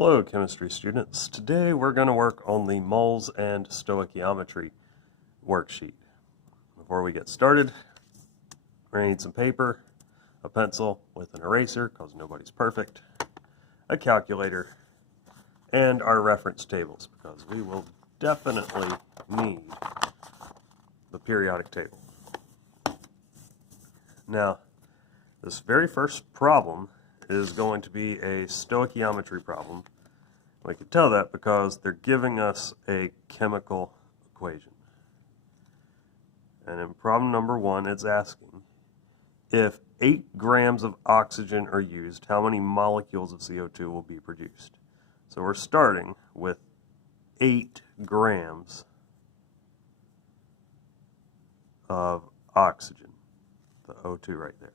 Hello, chemistry students. Today we're going to work on the moles and stoichiometry worksheet. Before we get started, we're going to need some paper, a pencil with an eraser, because nobody's perfect, a calculator, and our reference tables, because we will definitely need the periodic table. Now, this very first problem is going to be a stoichiometry problem. We can tell that because they're giving us a chemical equation. And in problem number 1, it's asking, if 8 grams of oxygen are used, how many molecules of CO2 will be produced? So we're starting with 8 grams of oxygen, the O2 right there.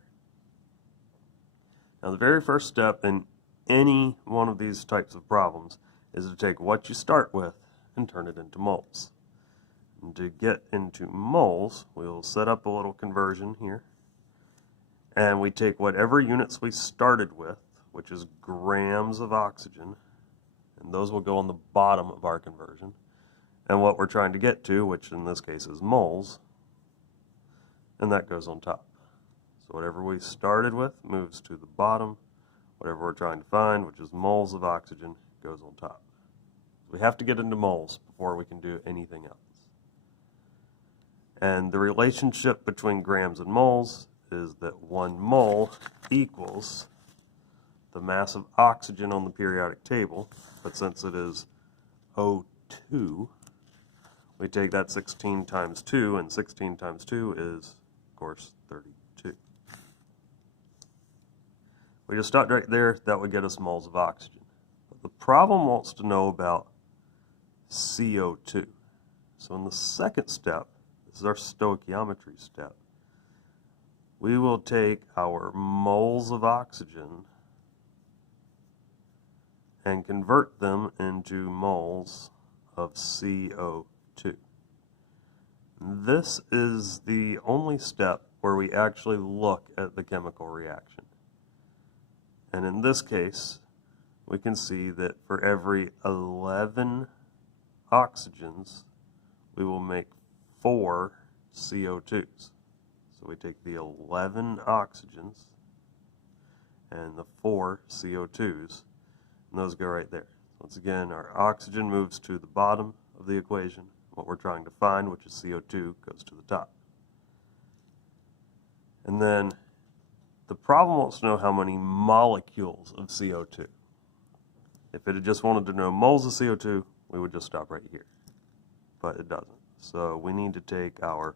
Now, the very first step in any one of these types of problems is to take what you start with and turn it into moles. And to get into moles, we'll set up a little conversion here. And we take whatever units we started with, which is grams of oxygen, and those will go on the bottom of our conversion. And what we're trying to get to, which in this case is moles, and that goes on top. So whatever we started with moves to the bottom. Whatever we're trying to find, which is moles of oxygen, goes on top. We have to get into moles before we can do anything else. And the relationship between grams and moles is that 1 mole equals the mass of oxygen on the periodic table, but since it is O2, we take that 16 times 2, and 16 times 2 is, of course, 32. We just stopped right there. That would get us moles of oxygen. But the problem wants to know about CO2. So in the second step, this is our stoichiometry step, we will take our moles of oxygen and convert them into moles of CO2. This is the only step where we actually look at the chemical reaction. And in this case, we can see that for every 11 oxygens, we will make 4 CO2s. So we take the 11 oxygens and the 4 CO2s, and those go right there. Once again, our oxygen moves to the bottom of the equation. What we're trying to find, which is CO2, goes to the top. And then the problem wants to know how many molecules of CO2. If it had just wanted to know moles of CO2, we would just stop right here. But it doesn't. So we need to take our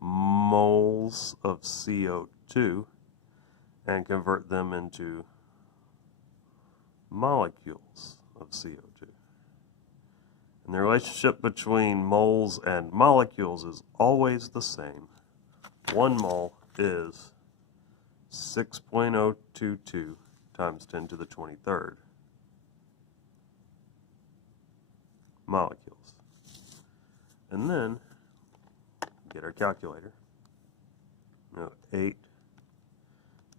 moles of CO2 and convert them into molecules of CO2. And the relationship between moles and molecules is always the same. 1 mole is 6.022 times 10 to the 23rd molecules. And then get our calculator. 8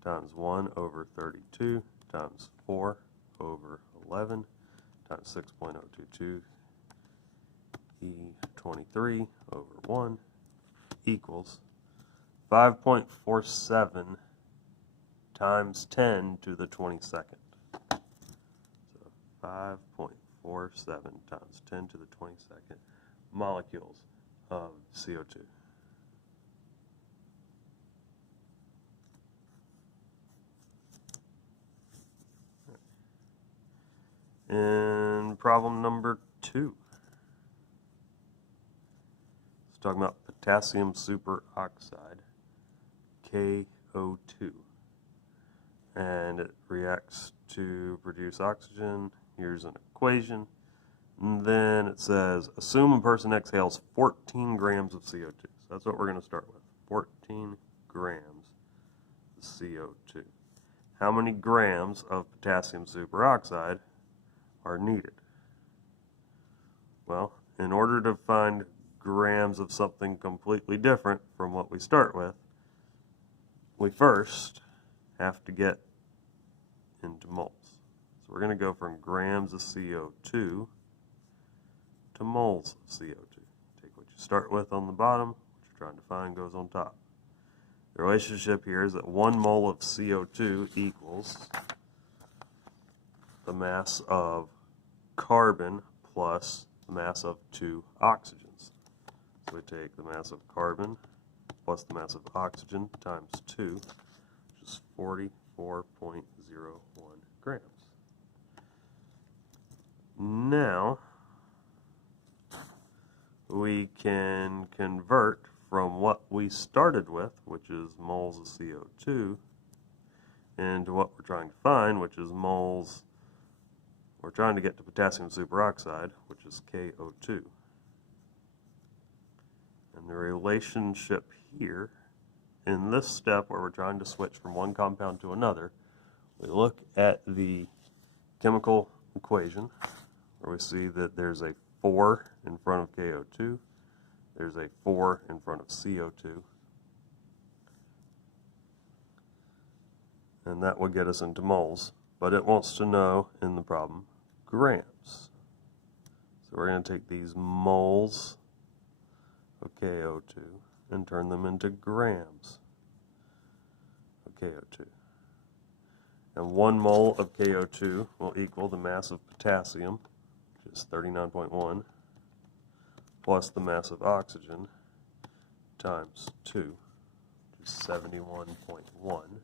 times 1 over 32 times 4 over 11 times 6.022 E23 over 1 equals 5.47 times 10 to the 22nd. So 5.47 times 10 to the 22nd molecules of CO2. In problem number 2, it's talking about potassium superoxide, KO2. And it reacts to produce oxygen. Here's an equation. And then it says, assume a person exhales 14 grams of CO2. So that's what we're going to start with, 14 grams of CO2. How many grams of potassium superoxide are needed? Well, in order to find grams of something completely different from what we start with, we first have to get into moles. So we're going to go from grams of CO2 to moles of CO2. Take what you start with on the bottom, what you're trying to find goes on top. The relationship here is that 1 mole of CO2 equals the mass of carbon plus the mass of 2 oxygens. So we take the mass of carbon plus the mass of oxygen times 2, which is 44.01 grams. Now, we can convert from what we started with, which is moles of CO2, into what we're trying to find, which is moles. We're trying to get to potassium superoxide, which is KO2. And the relationship here, in this step where we're trying to switch from one compound to another, we look at the chemical equation, where we see that there's a 4 in front of KO2, there's a 4 in front of CO2, and that would get us into moles, but it wants to know in the problem grams. So we're going to take these moles of KO2 and turn them into grams of KO2. And 1 mole of KO2 will equal the mass of potassium, which is 39.1, plus the mass of oxygen times 2, which is 71.1.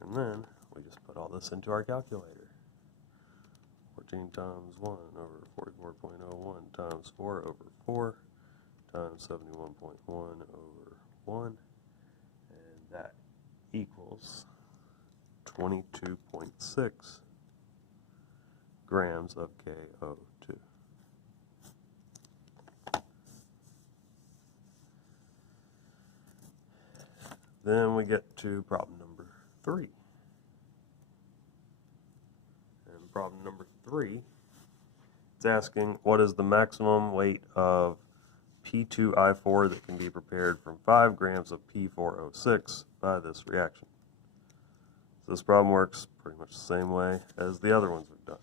And then we just put all this into our calculator. 14 times 1 over 44.01 times 4 over 4 times 71.1 over 1. And that equals 22.6 grams of KO2. Then we get to problem number 3. And problem number 3, it's asking what is the maximum weight of P2I4 that can be prepared from 5 grams of P4O6 by this reaction. So this problem works pretty much the same way as the other ones we've done.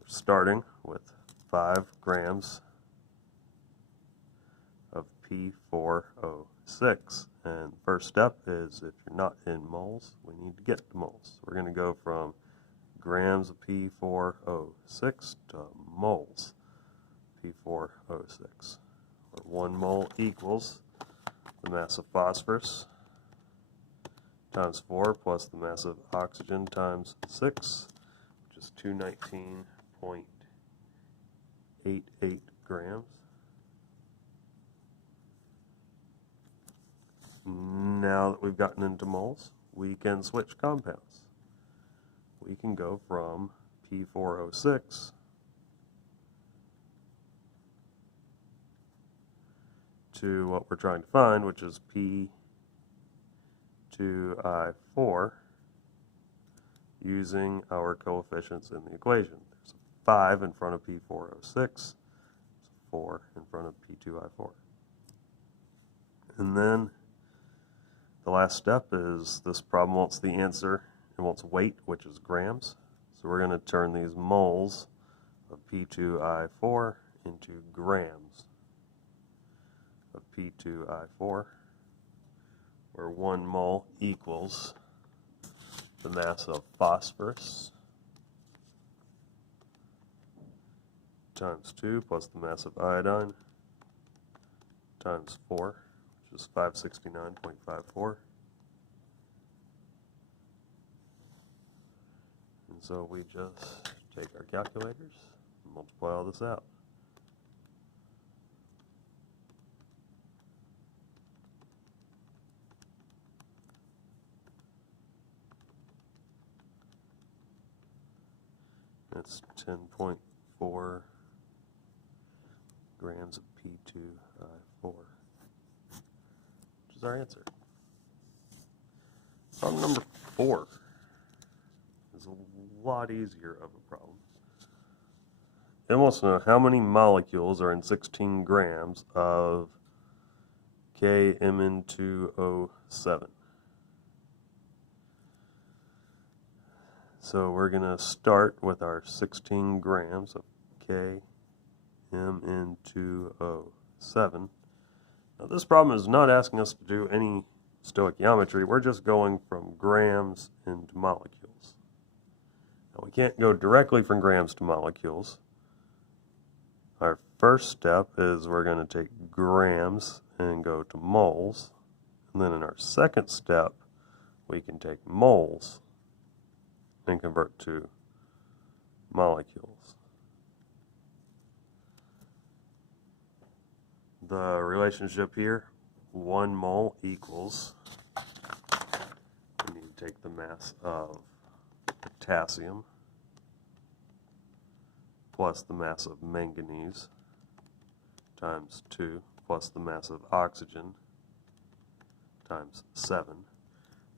We're starting with 5 grams of P4O6. And the first step is, if you're not in moles, we need to get to moles. We're going to go from grams of P4O6 to moles P4O6. Where 1 mole equals the mass of phosphorus times 4 plus the mass of oxygen times 6, which is 219.88 grams. Now that we've gotten into moles, we can switch compounds. We can go from P4O6 to what we're trying to find, which is P2I4, using our coefficients in the equation. There's a 5 in front of P4O6, there's a 4 in front of P2I4. And then the last step is this problem wants the answer, it wants weight, which is grams. So we're going to turn these moles of P2I4 into grams of P2I4, where 1 mole equals the mass of phosphorus times 2 plus the mass of iodine times 4, which is 569.54. And so we just take our calculators and multiply all this out. That's 10.4 grams of P2I4, which is our answer. Problem number 4 is a lot easier of a problem. It wants to know how many molecules are in 16 grams of KMN2O7. So we're going to start with our 16 grams of KMN2O7. Now this problem is not asking us to do any stoichiometry. We're just going from grams into molecules. Now we can't go directly from grams to molecules. Our first step is we're going to take grams and go to moles. And then in our second step, we can take moles and convert to molecules. The relationship here, 1 mole equals, we need to take the mass of potassium plus the mass of manganese times 2 plus the mass of oxygen times 7,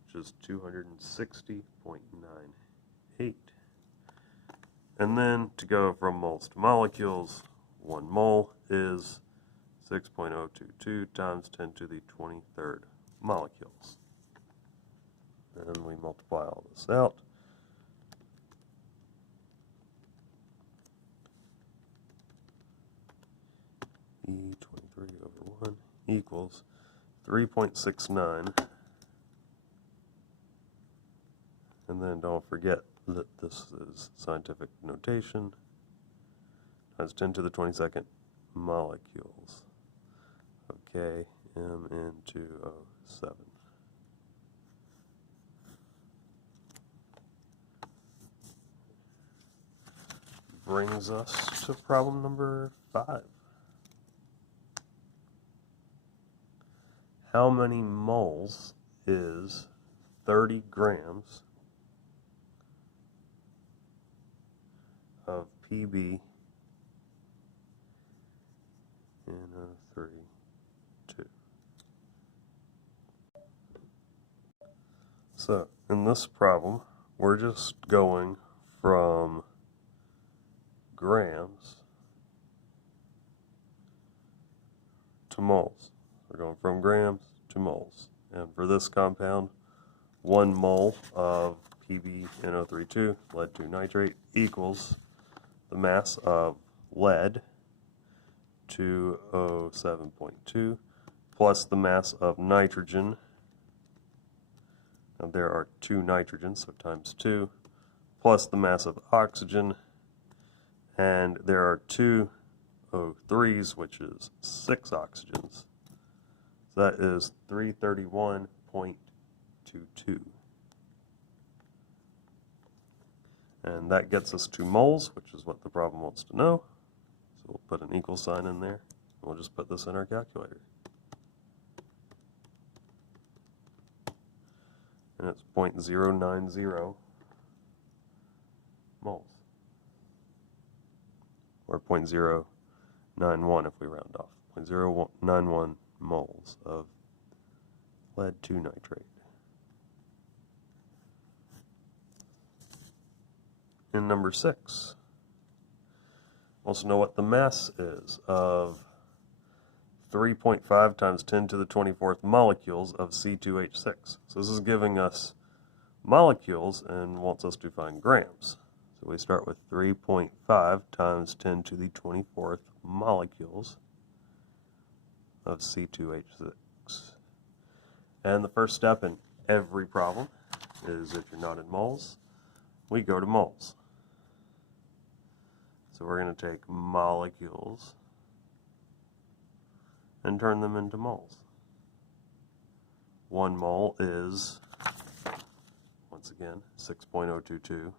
which is 260.98. And then to go from moles to molecules, 1 mole is 6.022 times 10 to the 23rd molecules. And we multiply all this out. E23 over 1 equals 3.69. And then don't forget that this is scientific notation, times 10 to the 22nd molecules of KMN2O7. Brings us to problem number 5. How many moles is 30 grams of PbNO32? So in this problem, we're just going from grams to moles. We're going from grams to moles. And for this compound, 1 mole of PbNO32, lead 2 nitrate, equals the mass of lead, 2O7.2, plus the mass of nitrogen. Now there are 2 nitrogens, so times 2, plus the mass of oxygen, and there are 2 O3s, which is 6 oxygens. So that is 331.22. And that gets us to moles, which is what the problem wants to know. So we'll put an equal sign in there. We'll just put this in our calculator. And it's 0.090 moles. Or 0.091 if we round off. 0.091 moles of lead 2 nitrate. In number 6, wants to know what the mass is of 3.5 times 10 to the 24th molecules of C2H6. So this is giving us molecules and wants us to find grams. So we start with 3.5 times 10 to the 24th molecules of C2H6. And the first step in every problem is, if you're not in moles, we go to moles. So we're going to take molecules and turn them into moles. 1 mole is, once again, 6.022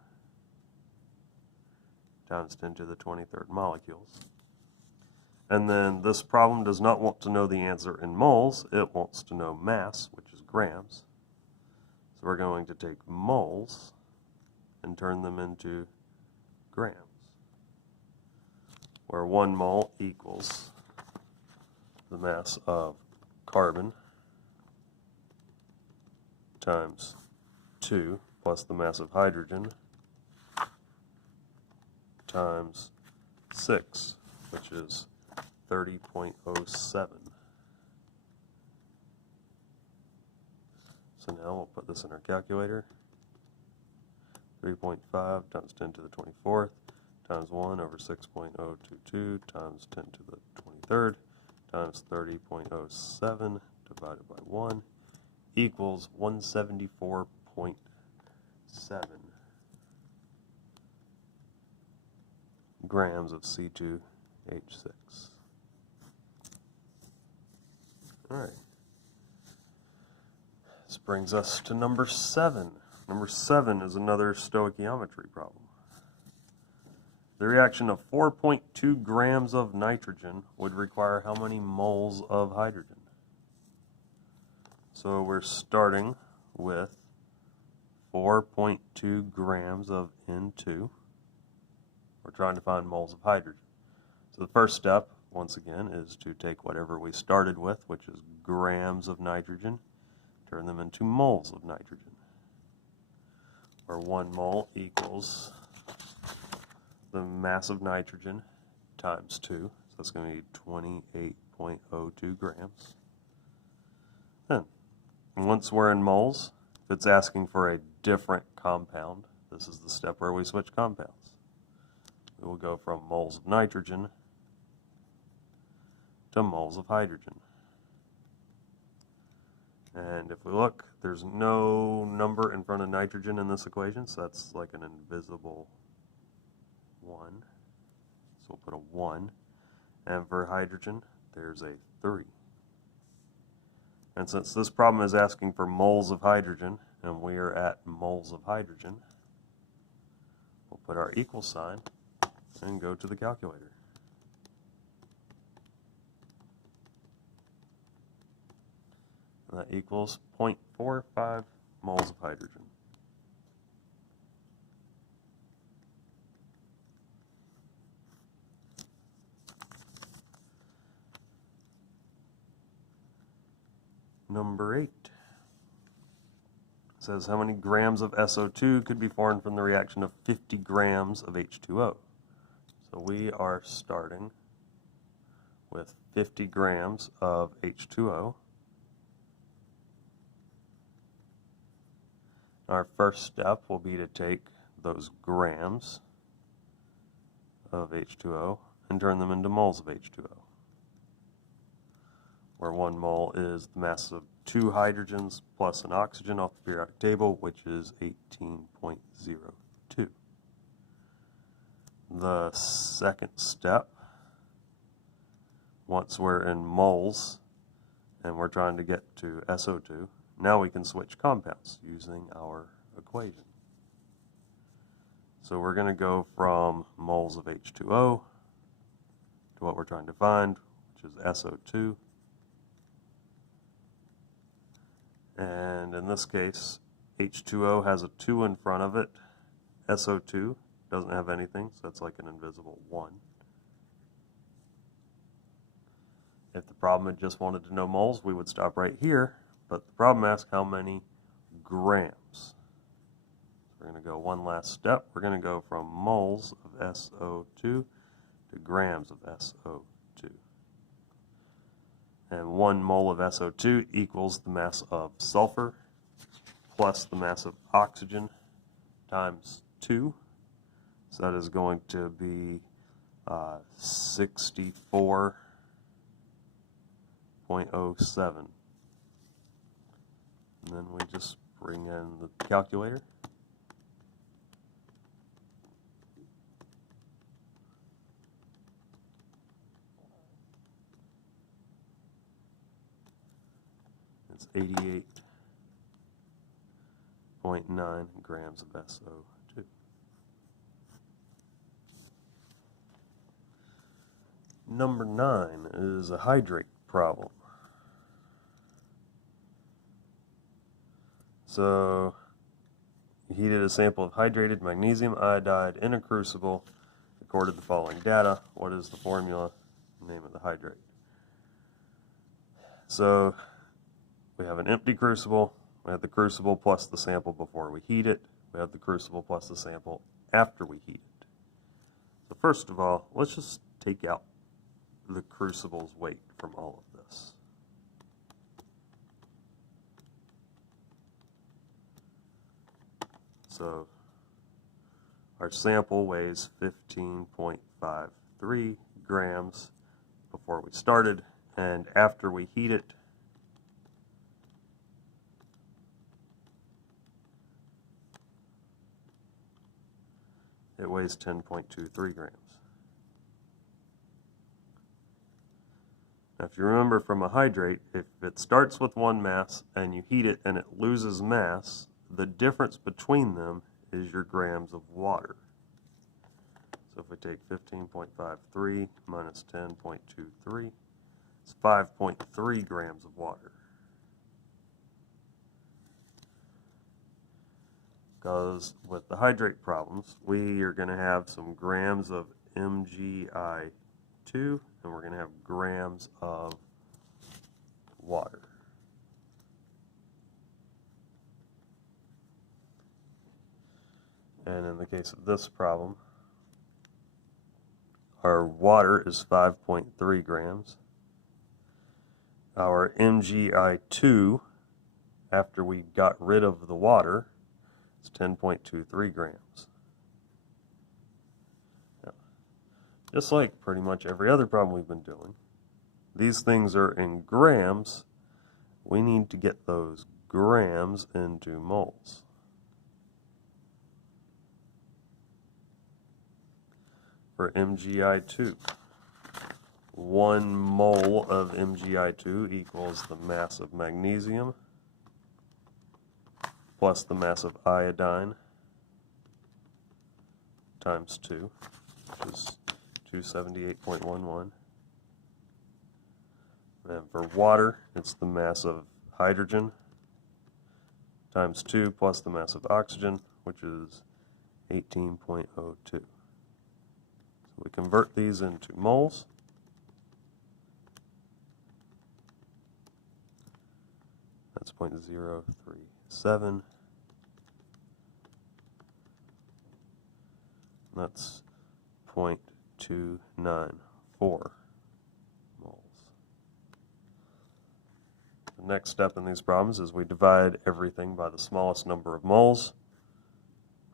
times 10 to the 23rd molecules. And then this problem does not want to know the answer in moles, it wants to know mass, which is grams. So we're going to take moles and turn them into grams, where 1 mole equals the mass of carbon times 2 plus the mass of hydrogen times 6, which is 30.07. So now we'll put this in our calculator. 3.5 times 10 to the 24th times 1 over 6.022 times 10 to the 23rd times 30.07 divided by 1 equals 174.7 grams of C2H6. All right. This brings us to number 7. Number 7 is another stoichiometry problem. The reaction of 4.2 grams of nitrogen would require how many moles of hydrogen? So we're starting with 4.2 grams of N2. We're trying to find moles of hydrogen. So the first step, once again, is to take whatever we started with, which is grams of nitrogen, turn them into moles of nitrogen, where 1 mole equals the mass of nitrogen times 2. So that's going to be 28.02 grams. Then, once we're in moles, if it's asking for a different compound, this is the step where we switch compounds. We will go from moles of nitrogen to moles of hydrogen. And if we look, there's no number in front of nitrogen in this equation, so that's like an invisible 1. So we'll put a 1. And for hydrogen, there's a 3. And since this problem is asking for moles of hydrogen, and we are at moles of hydrogen, we'll put our equal sign and go to the calculator. And that equals 0.45 moles of hydrogen. Number 8 says how many grams of SO2 could be formed from the reaction of 50 grams of H2O. So we are starting with 50 grams of H2O. Our first step will be to take those grams of H2O and turn them into moles of H2O, where 1 mole is the mass of 2 hydrogens plus an oxygen off the periodic table, which is 18.02. The second step, once we're in moles and we're trying to get to SO2, now we can switch compounds using our equation. So we're going to go from moles of H2O to what we're trying to find, which is SO2. And in this case, H2O has a 2 in front of it. SO2 doesn't have anything, so that's like an invisible 1. If the problem had just wanted to know moles, we would stop right here, but the problem asks how many grams. So we're going to go one last step. We're going to go from moles of SO2 to grams of SO2. And 1 mole of SO2 equals the mass of sulfur plus the mass of oxygen times 2. So that is going to be 64.07. And then we just bring in the calculator. It's 88.9 grams of SO2. Number 9 is a hydrate problem. So, he heated a sample of hydrated magnesium iodide in a crucible, recorded the following data. What is the formula, name of the hydrate? So, we have an empty crucible. We have the crucible plus the sample before we heat it. We have the crucible plus the sample after we heat it. So first of all, let's just take out the crucible's weight from all of this. So Our sample weighs 15.53 grams before we started, and after we heat it, it weighs 10.23 grams. Now, if you remember from a hydrate, if it starts with one mass and you heat it and it loses mass, the difference between them is your grams of water. So if we take 15.53 minus 10.23, it's 5.3 grams of water. Because with the hydrate problems, we are going to have some grams of MgI2, and we're going to have grams of water. And in the case of this problem, our water is 5.3 grams. Our MgI2, after we got rid of the water, is 10.23 grams. Now, just like pretty much every other problem we've been doing, these things are in grams. We need to get those grams into moles. For MgI2, 1 mole of MgI2 equals the mass of magnesium plus the mass of iodine times 2, which is 278.11. And for water, it's the mass of hydrogen times 2 plus the mass of oxygen, which is 18.02. So we convert these into moles. That's 0.037. That's 0.294 moles. The next step in these problems is we divide everything by the smallest number of moles,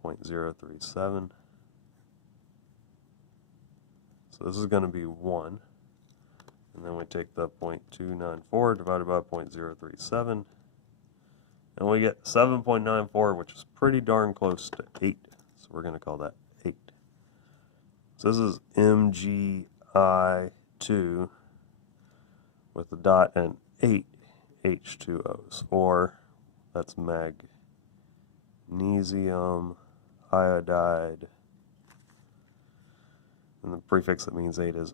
0.037. So this is going to be 1. And then we take the 0.294 divided by 0.037. And we get 7.94, which is pretty darn close to 8. So we're going to call that 8. So this is MgI2 with the dot and 8 H2Os. Or that's magnesium iodide. And the prefix that means 8 is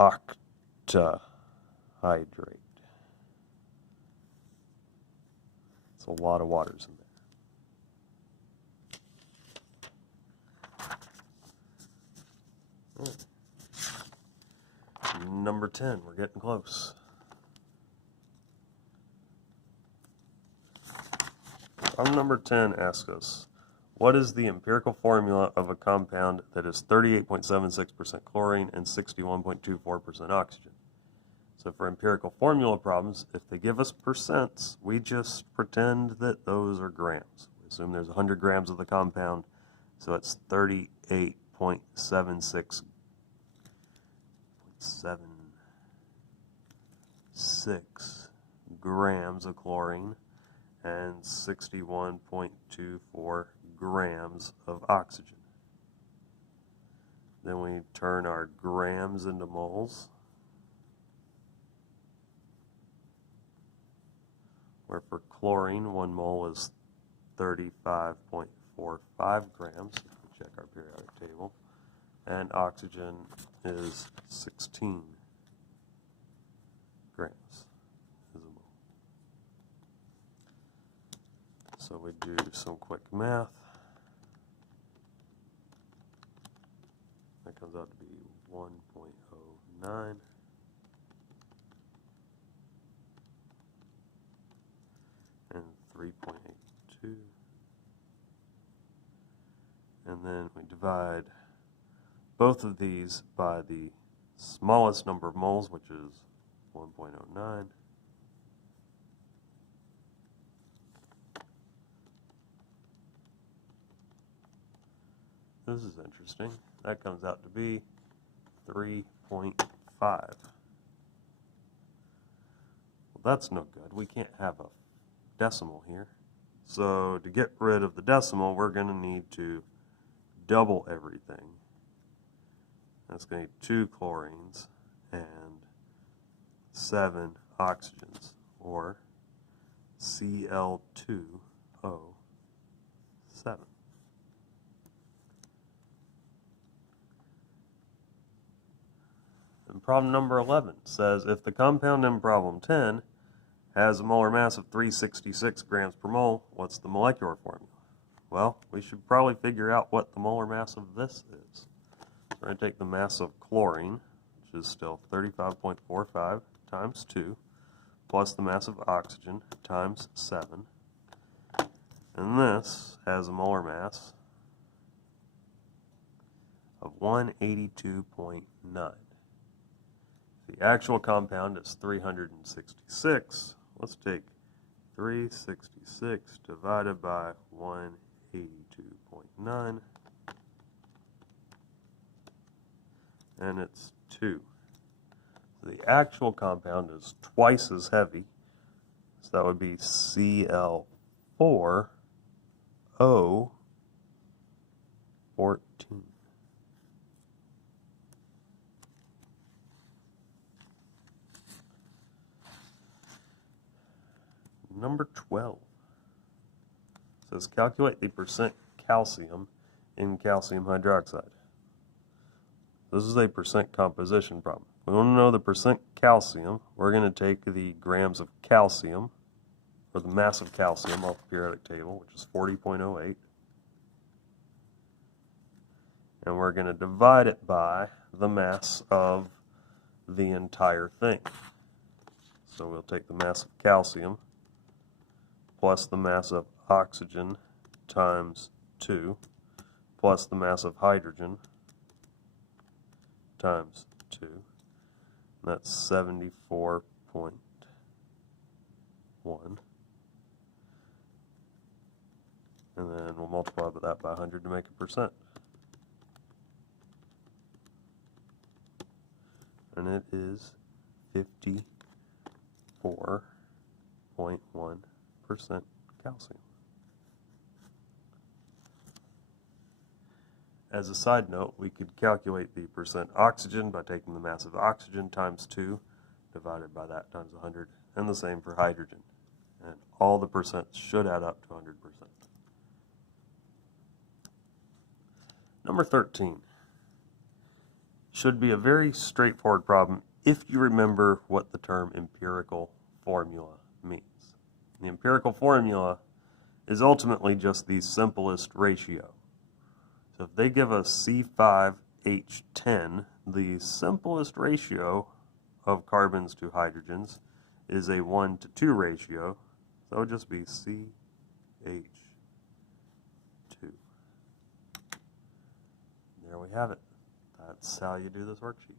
octahydrate. It's a lot of waters in there. Right. Number 10, we're getting close. Problem number 10 asks us, what is the empirical formula of a compound that is 38.76% chlorine and 61.24% oxygen? So for empirical formula problems, if they give us percents, we just pretend that those are grams. We assume there's 100 grams of the compound, so it's 38.76 grams of chlorine and 61.24 grams of oxygen. Then we turn our grams into moles, where for chlorine, 1 mole is 35.45 grams, if we check our periodic table, and oxygen is 16 grams as a mole. So we do some quick math. That comes out to be 1.09. And 3.82. And then we divide both of these by the smallest number of moles, which is 1.09. This is interesting. That comes out to be 3.5. Well, that's no good. We can't have a decimal here. So to get rid of the decimal, we're going to need to double everything. That's going to be 2 chlorines and 7 oxygens, or Cl2O7. And problem number 11 says, if the compound in problem 10 has a molar mass of 366 grams per mole, what's the molecular formula? Well, we should probably figure out what the molar mass of this is. We're going to take the mass of chlorine, which is still 35.45 times 2, plus the mass of oxygen times 7. And this has a molar mass of 182.9. The actual compound is 366. Let's take 366 divided by 182.9, and it's 2. So the actual compound is twice as heavy, so that would be Cl4O14. Number 12 says calculate the percent calcium in calcium hydroxide. This is a percent composition problem. We want to know the percent calcium. We're going to take the grams of calcium, or the mass of calcium off the periodic table, which is 40.08, and we're going to divide it by the mass of the entire thing. So we'll take the mass of calcium plus the mass of oxygen times 2, plus the mass of hydrogen times 2. And that's 74.1. And then we'll multiply that by 100 to make a percent. And it is 54.1% calcium. As a side note, we could calculate the percent oxygen by taking the mass of oxygen times 2 divided by that times 100, and the same for hydrogen. And all the percents should add up to 100%. Number 13 should be a very straightforward problem if you remember what the term empirical formula means. The empirical formula is ultimately just the simplest ratio. So if they give us C5H10, the simplest ratio of carbons to hydrogens is a 1 to 2 ratio. So it would just be CH2. There we have it. That's how you do this worksheet.